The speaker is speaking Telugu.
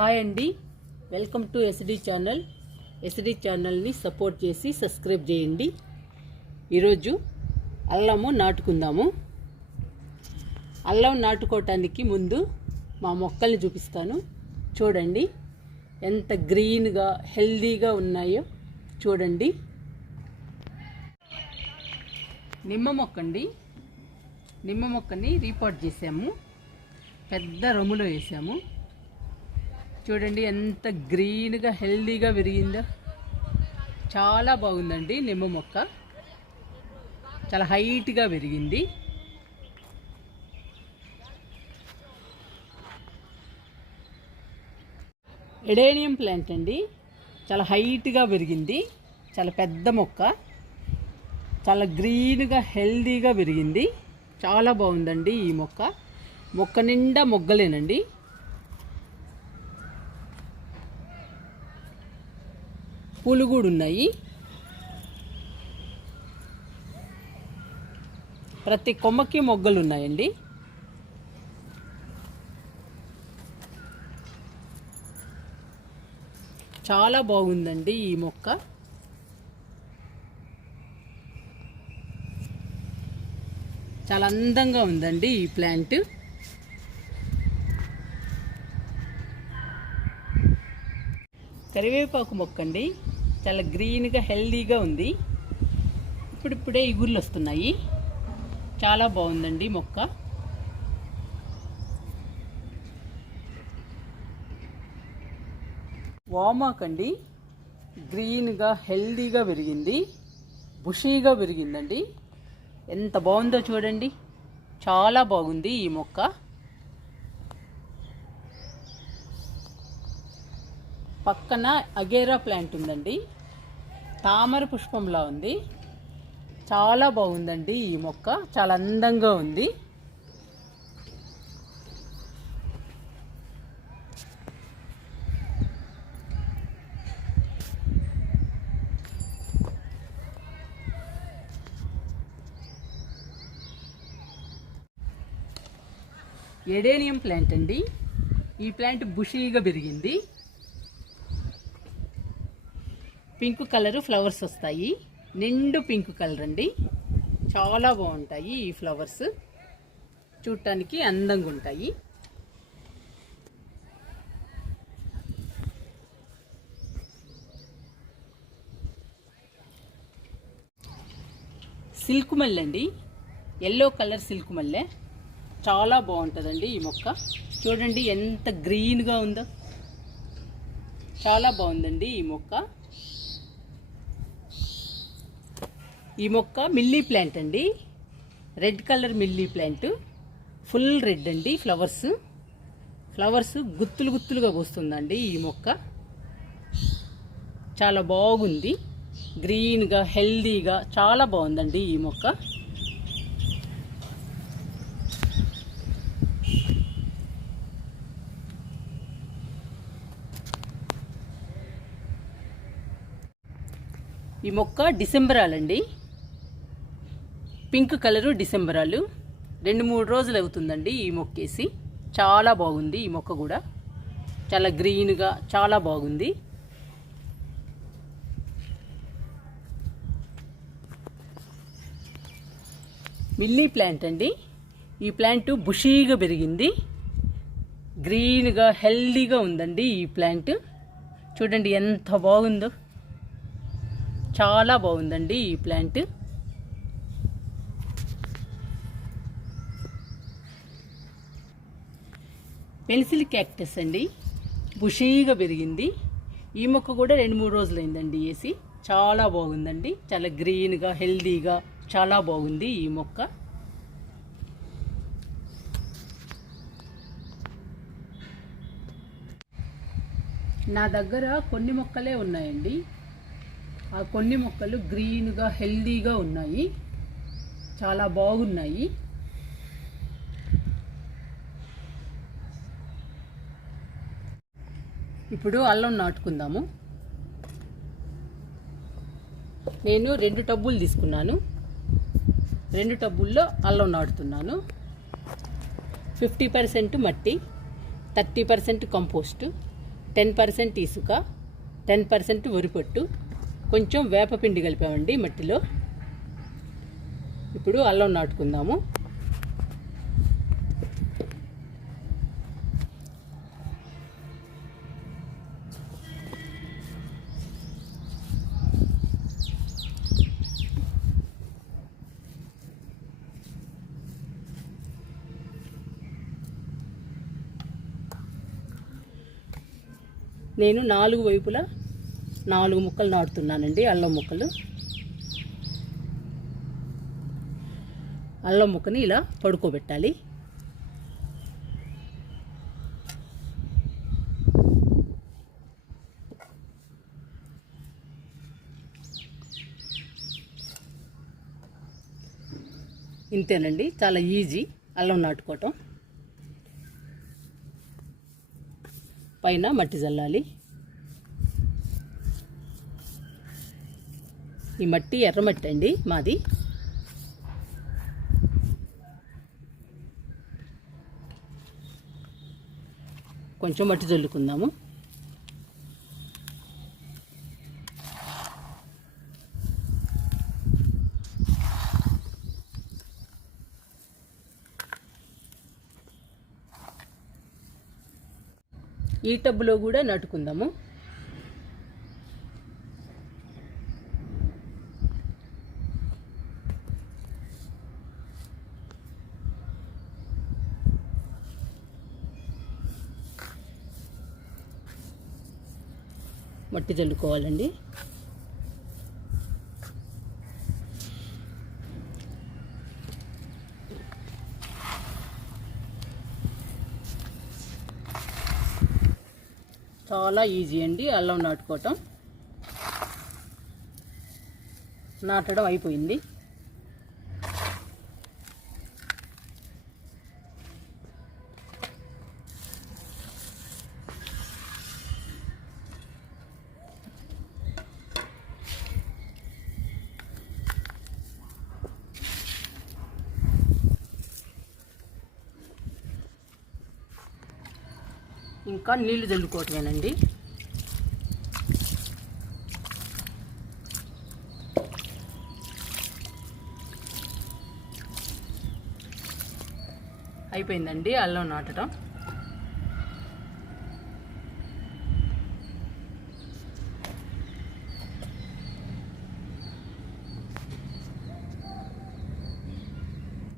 హాయ్ అండి, welcome to SD channel. SD ఛానల్ని సపోర్ట్ చేసి సబ్స్క్రైబ్ చేయండి. ఈరోజు అల్లము నాటుకుందాము. అల్లం నాటుకోవటానికి ముందు మా మొక్కల్ని చూపిస్తాను. చూడండి ఎంత గ్రీన్గా హెల్దీగా ఉన్నాయో చూడండి. నిమ్మ మొక్కండి. నిమ్మ మొక్కని రీపాట్ చేసాము, పెద్ద రొమ్ములో వేసాము. చూడండి ఎంత గ్రీన్గా హెల్దీగా పెరిగిందో, చాలా బాగుందండి. నిమ్మ మొక్క చాలా హైట్గా పెరిగింది. ఎడేనియం ప్లాంట్ అండి, చాలా హైట్గా పెరిగింది. చాలా పెద్ద మొక్క, చాలా గ్రీన్గా హెల్దీగా పెరిగింది. చాలా బాగుందండి ఈ మొక్క. మొక్క నిండా మొగ్గలేనండి. పూలు కూడా ఉన్నాయి. ప్రతి కొమ్మకి మొగ్గలు ఉన్నాయండి. చాలా బాగుందండి ఈ మొక్క. చాలా అందంగా ఉందండి ఈ ప్లాంట్. కరివేపాకు మొక్క అండి, చాలా గ్రీన్గా హెల్దీగా ఉంది. ఇప్పుడిప్పుడే ఇగుర్లు వస్తున్నాయి. చాలా బాగుందండి మొక్క. వామాకండి, గ్రీన్గా హెల్దీగా పెరిగింది, బుషీగా పెరిగిందండి. ఎంత బాగుందో చూడండి, చాలా బాగుంది ఈ మొక్క. పక్కన అగేరా ప్లాంట్ ఉందండి, తామర పుష్పంలా ఉంది. చాలా బాగుందండి ఈ మొక్క, చాలా అందంగా ఉంది. ఎడేనియం ప్లాంట్ అండి, ఈ ప్లాంట్ బుషీగా పెరిగింది. పింక్ కలరు ఫ్లవర్స్ వస్తాయి, నిండు పింక్ కలర్ అండి. చాలా బాగుంటాయి ఈ ఫ్లవర్స్, చూడటానికి అందంగా ఉంటాయి. సిల్క్ మల్లె అండి, ఎల్లో కలర్ సిల్క్ మల్లె. చాలా బాగుంటుందండి ఈ మొక్క. చూడండి ఎంత గ్రీన్గా ఉందో, చాలా బాగుందండి ఈ మొక్క. ఈ మొక్క మిల్లీ ప్లాంట్ అండి, red colour milli plant. Full red అండి ఫ్లవర్స్ గుత్తులు గుత్తులుగా పోస్తుందండి ఈ మొక్క. చాలా బాగుంది, గ్రీన్గా హెల్దీగా చాలా బాగుందండి ఈ మొక్క. ఈ మొక్క డిసెంబరాలండి, పింక్ కలరు డిసెంబరాలు. 2-3 రోజులు అవుతుందండి ఈ మొక్కేసి. చాలా బాగుంది ఈ మొక్క కూడా, చాలా గ్రీన్గా చాలా బాగుంది. మిల్లీ ప్లాంట్ అండి, ఈ ప్లాంట్ బుషీగా పెరిగింది, గ్రీన్గా హెల్దీగా ఉందండి ఈ ప్లాంట్. చూడండి ఎంత బాగుందో, చాలా బాగుందండి ఈ ప్లాంట్. పెన్సిల్ క్యాక్టస్ అండి, బుషీగా పెరిగింది. ఈ మొక్క కూడా 2-3 రోజులు అయిందండి వేసి. చాలా బాగుందండి, చాలా గ్రీన్గా హెల్దీగా చాలా బాగుంది ఈ మొక్క. నా దగ్గర కొన్ని మొక్కలే ఉన్నాయండి. ఆ కొన్ని మొక్కలు గ్రీన్గా హెల్దీగా ఉన్నాయి, చాలా బాగున్నాయి. ఇప్పుడు అల్లం నాటుకుందాము. నేను 2 టబ్బులు తీసుకున్నాను. 2 టబ్బుల్లో అల్లం నాటుతున్నాను. 50% మట్టి, 30% కంపోస్ట్, 10% ఇసుక, 10% వరిపొట్టు, కొంచెం వేపపిండి కలిపామండి మట్టిలో. ఇప్పుడు అల్లం నాటుకుందాము. నేను 4 వైపులా 4 ముక్కలు నాటుతున్నానండి. అల్లం ముక్కలు. అల్లం ముక్కని ఇలా పడుకోబెట్టాలి. ఇంతేనండి, చాలా ఈజీ అల్లం నాటుకోవటం. పైన మట్టి చల్లాలి. ఈ మట్టి ఎర్రమట్టి అండి మాది. కొంచెం మట్టి చల్లుకుందాము. ఈ టబ్బులో కూడా నాటుకుందాము. మట్టి చల్లుకోవాలండి. చాలా ఈజీ అండి అల్లం నాటుకోవటం. నాటడం అయిపోయింది. ఇంకా నీళ్లు చల్లుకోవటమేనండి. అయిపోయిందండి అల్లం నాటడం.